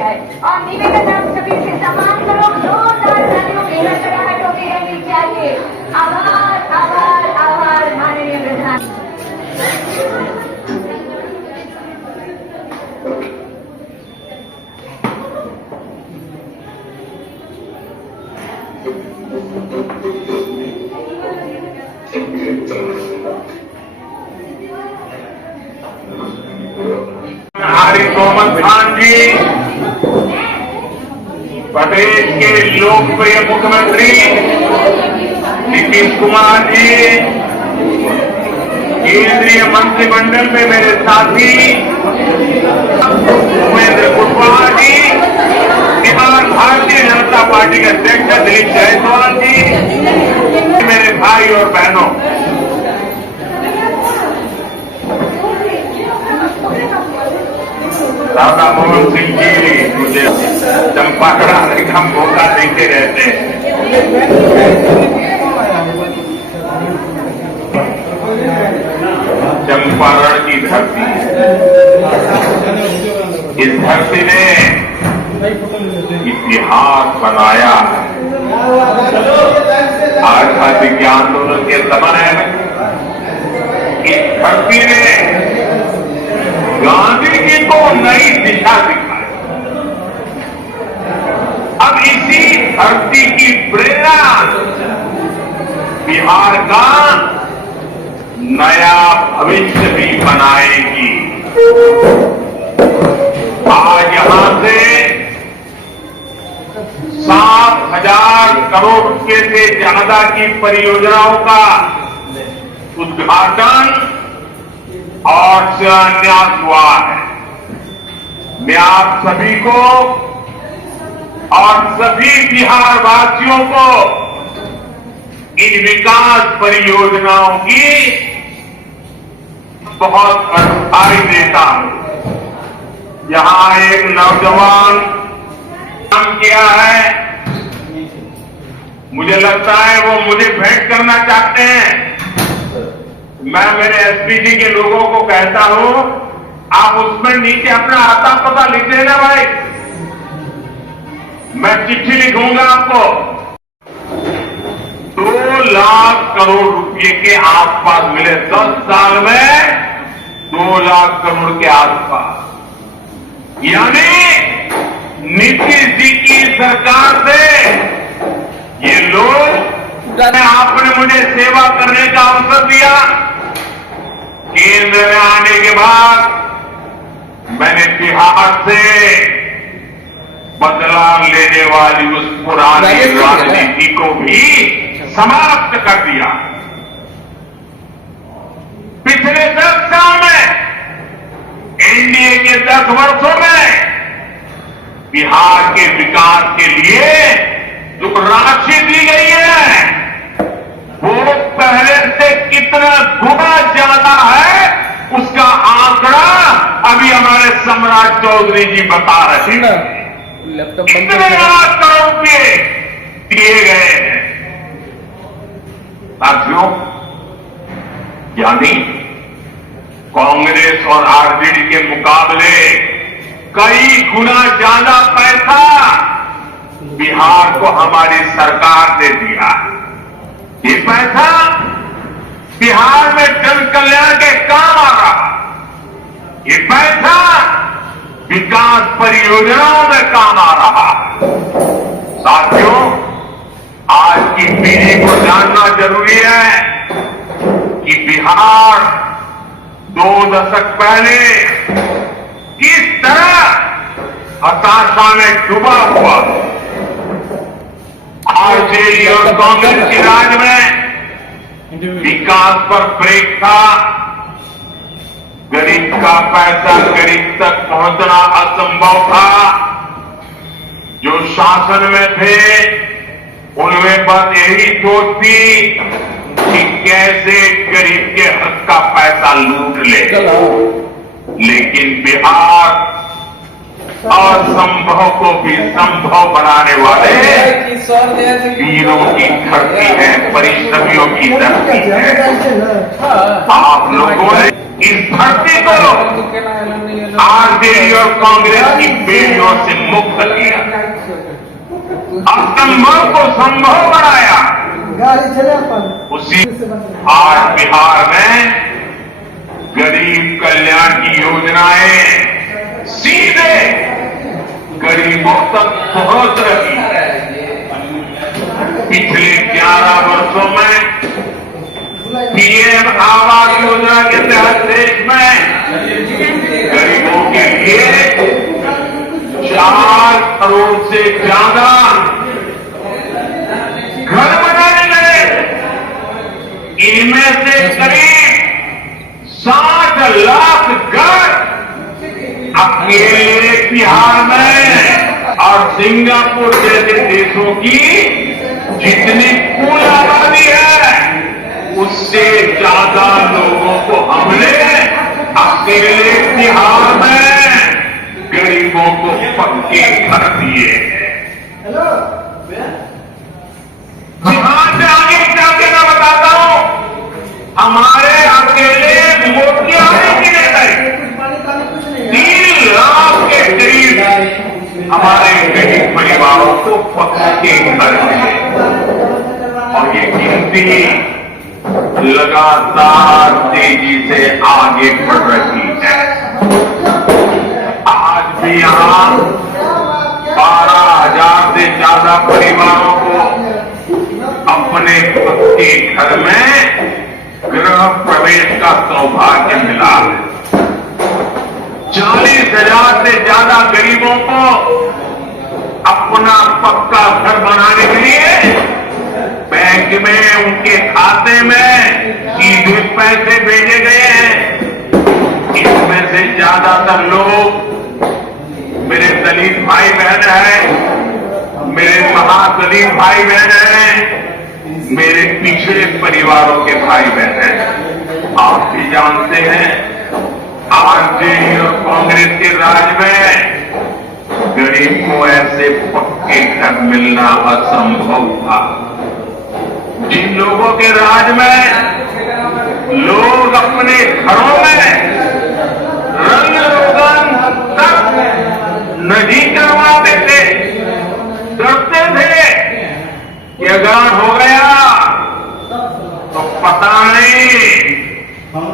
जाए। और निवेदन आप सभी से तमाम लोग जोरदार तालियों की गड़गड़ाहटों की रहनी चाहिए। आभार आभार आभार माननीय प्रधान। आरिफ मोहम्मद खान जी, प्रदेश के लोकप्रिय मुख्यमंत्री नीतीश कुमार जी, केंद्रीय मंत्रिमंडल में मेरे साथी उपेंद्र कुशवाहा जी, बिहार भारतीय जनता पार्टी के अध्यक्ष दिलीप जायसवाल जी, मेरे भाई और बहनों, राधा मोहन सिंह जी मुझे चंपाकड़ा का मौका देते रहते हैं। चंपारण की धरती, इस धरती ने इतिहास बनाया। आजादी के आंदोलन के समय में इस धरती ने गांधी जी को नई दिशा दिखाई। अब इसी धरती की प्रेरणा बिहार का नया भविष्य भी बनाएगी। आज यहां से 7,000 करोड़ रुपए से ज्यादा की परियोजनाओं का उद्घाटन और शिलान्यास हुआ है। मैं आप सभी को और सभी बिहार वासियों को इन विकास परियोजनाओं की बहुत बधाई देता हूं। यहां एक नौजवान काम किया है, मुझे लगता है वो मुझे भेंट करना चाहते हैं। मैं मेरे एसपीजी के लोगों को कहता हूं, आप उसमें नीचे अपना आता पता लिख लेना भाई, मैं चिट्ठी लिखूंगा आपको। 2 लाख करोड़ रुपए के आसपास मिले 10 साल में, 2 लाख करोड़ के आसपास। यानी नीतीश जी की सरकार से ये लोग, आपने मुझे सेवा करने का अवसर दिया। केंद्र में आने के बाद मैंने बिहार से बदला लेने वाली उस पुरानी राजनीति को भी समाप्त कर दिया। पिछले 10 साल में, एनडीए के 10 वर्षों में बिहार के विकास के लिए जो राशि दी गई है वो पहले से कितना गुना ज्यादा है, उसका आंकड़ा अभी हमारे सम्राट चौधरी जी बता रहे हैं। कितने लाख करोड़ रुपए दिए गए हैं साथियों। यानी कांग्रेस और आरजेडी के मुकाबले कई गुना ज्यादा पैसा बिहार को हमारी सरकार ने दिया है। ये पैसा बिहार में जन कल्याण के काम आ रहा, ये पैसा विकास परियोजनाओं में काम आ रहा। साथियों, आज की पीढ़ी को जानना जरूरी है कि बिहार 2 दशक पहले किस तरह हताशा में डूबा हुआ। आरजेडी और कांग्रेस के राज में विकास पर ब्रेक था। गरीब का पैसा गरीब तक पहुंचना असंभव था। जो शासन में थे उनमें बस यही सोच थी कि कैसे गरीब के हक का पैसा लूट ले। लेकिन बिहार असंभव को भी संभव बनाने वाले वीरों की धरती है, परिश्रमियों की धरती है। आप लोगों ने इस धरती को आरजेडी और कांग्रेस की बेड़ियों से मुक्त किया, असंभव को संभव बनाया। उसी आज बिहार में गरीब कल्याण की योजनाएं सीधे गरीबों तक पहुंच रही है। पिछले 11 वर्षों में पीएम आवास योजना के तहत देश में गरीबों के लिए 4 करोड़ से ज्यादा घर बनाए गए। इनमें से करीब 60 लाख घर अकेले बिहार में और सिंगापुर जैसे देशों की जितनी कुल आबादी है उससे ज्यादा लोगों को हमने अकेले बिहार में गरीबों को पक्के घर दिए हैं। बिहार से आगे क्या कहना बताता हूं, हमारे अकेले मोतिहारी जिले में 3 लाख के करीब हमारे गरीब परिवारों को पक्के घर दिए और ये गिनती लगातार तेजी से आगे बढ़ रही है। आज भी यहां 12,000 से ज्यादा परिवारों को अपने पक्के घर में गृह प्रवेश का सौभाग्य मिला है। 40,000 से ज्यादा गरीबों को अपना पक्का घर बनाने के लिए बैंक में उनके खाते में सीधे पैसे भेजे गए हैं। इसमें से ज्यादातर लोग मेरे दलित भाई बहन हैं, मेरे महादलित भाई बहन हैं, मेरे पिछड़े परिवारों के भाई बहन हैं। आप भी जानते हैं आरजेडी और कांग्रेस के राज में गरीब को ऐसे पक्के घर मिलना असंभव था। जिन लोगों के राज में लोग अपने घरों में रंग रोगन तक नहीं करवाते थे, डरते थे कि अगर हो गया तो पता नहीं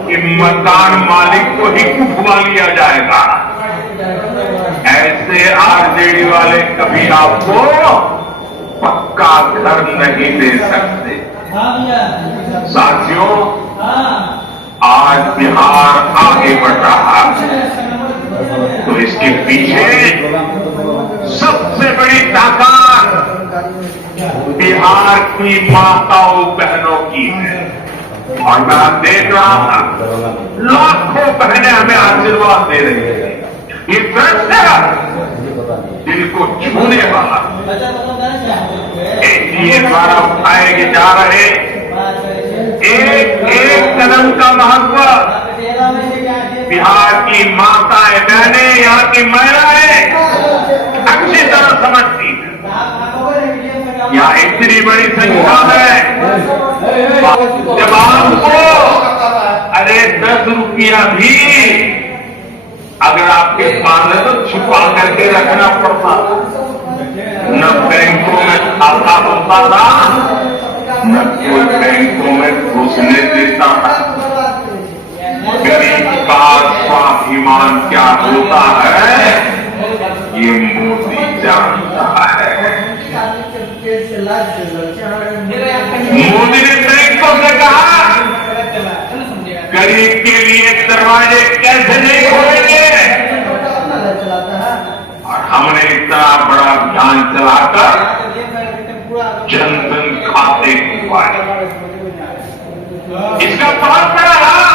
कि मकान मालिक को ही उठवा लिया जाएगा। ऐसे आरजेडी वाले कभी आपको पक्का घर नहीं दे सकते। साथियों, आज बिहार आगे बढ़ रहा है तो इसके पीछे सबसे बड़ी ताकत बिहार की माताओं बहनों की है। और मैं देख रहा था लाखों बहनें हमें आशीर्वाद दे रही है। ये दृश्य दिल को छूने वाला एनडीए द्वारा उठाए जा रहे एक कदम का महत्व बिहार की माताएं बहनें, यहाँ की महिलाएं अच्छी तरह समझती हैं। यहाँ इतनी बड़ी संख्या में जब आपको 10 रुपया भी अगर आपके पास है तो छुपा करके रखना पड़ता, न बैंकों में खाता होता था, न कोई बैंकों में घुसने देता था। गरीब का स्वाभिमान क्या होता है ये मोदी जानता है। मोदी ने बैंकों से कहा गरीब के लिए दरवाजे कैसे नहीं खोलेंगे, और हमने इतना बड़ा अभियान चलाकर जनधन खाते खुलवाए। इसका फल क्या रहा?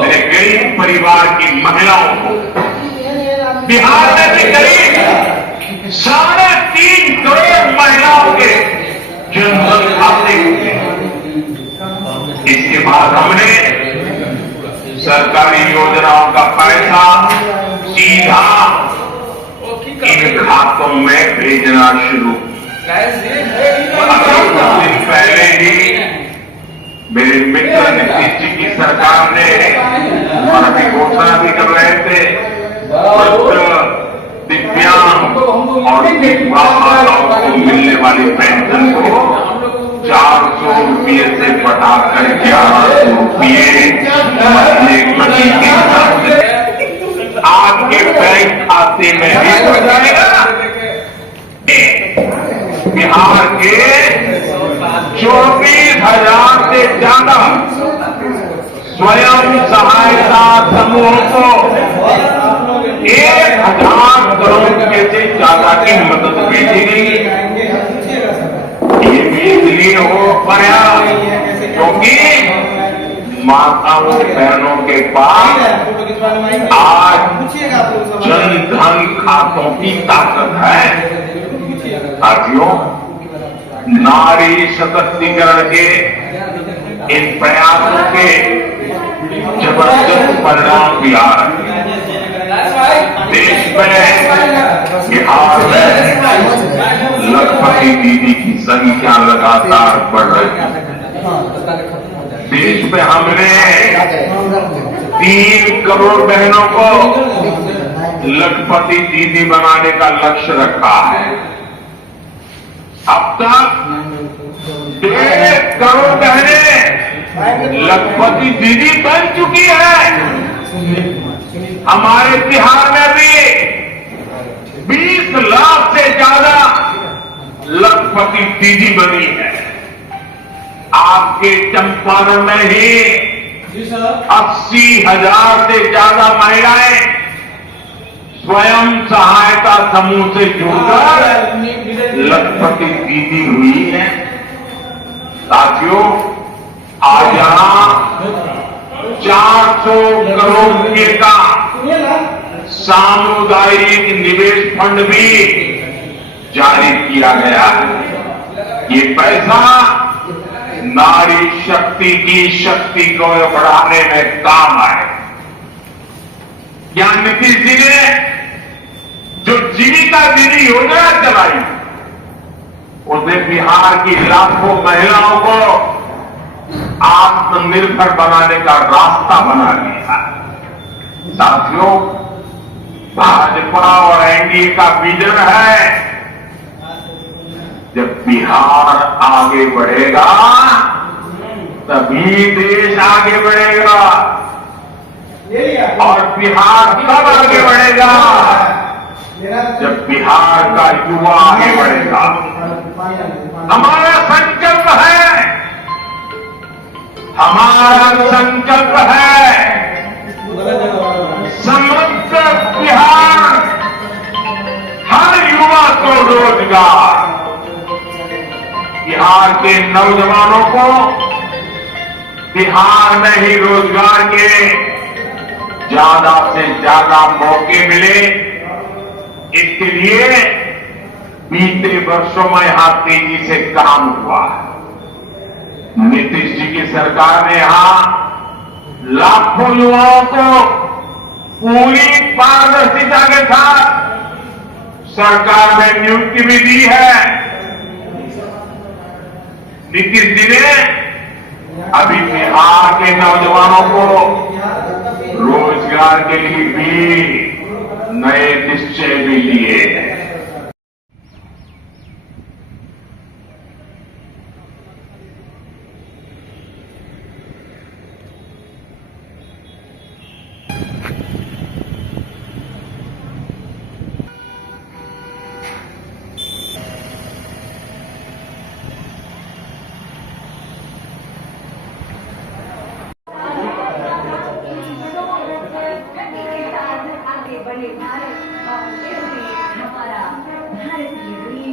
मेरे गरीब परिवार की महिलाओं को बिहार में भी करीब 3.5 करोड़ महिलाओं के जनधन खाते खुले। इसके बाद हमने सरकारी योजनाओं का पैसा सीधा इन खातों में भेजना शुरू किया। कुछ दिन पहले ही मेरे मित्र नीतीश जी की सरकार ने और अभी घोषणा भी कर रहे थे, दिव्यांग और विधवा माताओं को मिलने वाली पेंशन को 400 रुपये से बढ़ाकर 1100 रुपये महीने प्रति के हिसाब से आपके बैंक खाते में भी पड़ जाएगा। बिहार के 24,000 से ज्यादा स्वयं सहायता समूह को 1,000 करोड़ रुपए से ज्यादा की मदद भेजी गई। ये भी इसलिए हो पाया क्योंकि माताओं बहनों के पास आज जन धन खातों की ताकत है। साथियों, नारी सशक्तिकरण के इन प्रयासों के जबरदस्त परिणाम भी आ रहे हैं। देश में, बिहार में लखपति दीदी की संख्या लगातार बढ़ रही है। देश में हमने 3 करोड़ बहनों को लखपति दीदी बनाने का लक्ष्य रखा है। अब तक 1.5 करोड़ बहनें लखपति दीदी बन चुकी है। हमारे बिहार में भी 20 लाख से ज्यादा लखपति दीदी बनी है। आपके चंपारण में ही 80,000 से ज्यादा महिलाएं स्वयं सहायता समूह से जुड़कर लखपति दीदी हुई है। साथियों, आज यहां 400 करोड़ रुपए का सामुदायिक निवेश फंड भी जारी किया गया है। ये पैसा नारी शक्ति की शक्ति को बढ़ाने में काम आए। क्या नीतीश जी ने जो जीविका दीदी योजना चलाई, उसने बिहार की लाखों महिलाओं को आत्मनिर्भर बनाने का रास्ता बना दिया। साथियों, भाजपा और एनडीए का विजन है, जब बिहार आगे बढ़ेगा तभी देश आगे बढ़ेगा। और बिहार कब आगे बढ़ेगा? जब बिहार का युवा आगे बढ़ेगा। हमारा संकल्प है, समग्र बिहार, हर युवा को रोजगार। बिहार के नौजवानों को बिहार में ही रोजगार के ज्यादा से ज्यादा मौके मिले, इसके लिए बीते वर्षों में यहां तेजी से काम हुआ है। नीतीश जी की सरकार ने यहां लाखों युवाओं को पूरी पारदर्शिता के साथ सरकार में नियुक्ति भी दी है। नीतीश जी ने अभी बिहार के नौजवानों को रोजगार के लिए भी नए निश्चय भी लिए हैं। बड़े भारत और हमारा भारतीय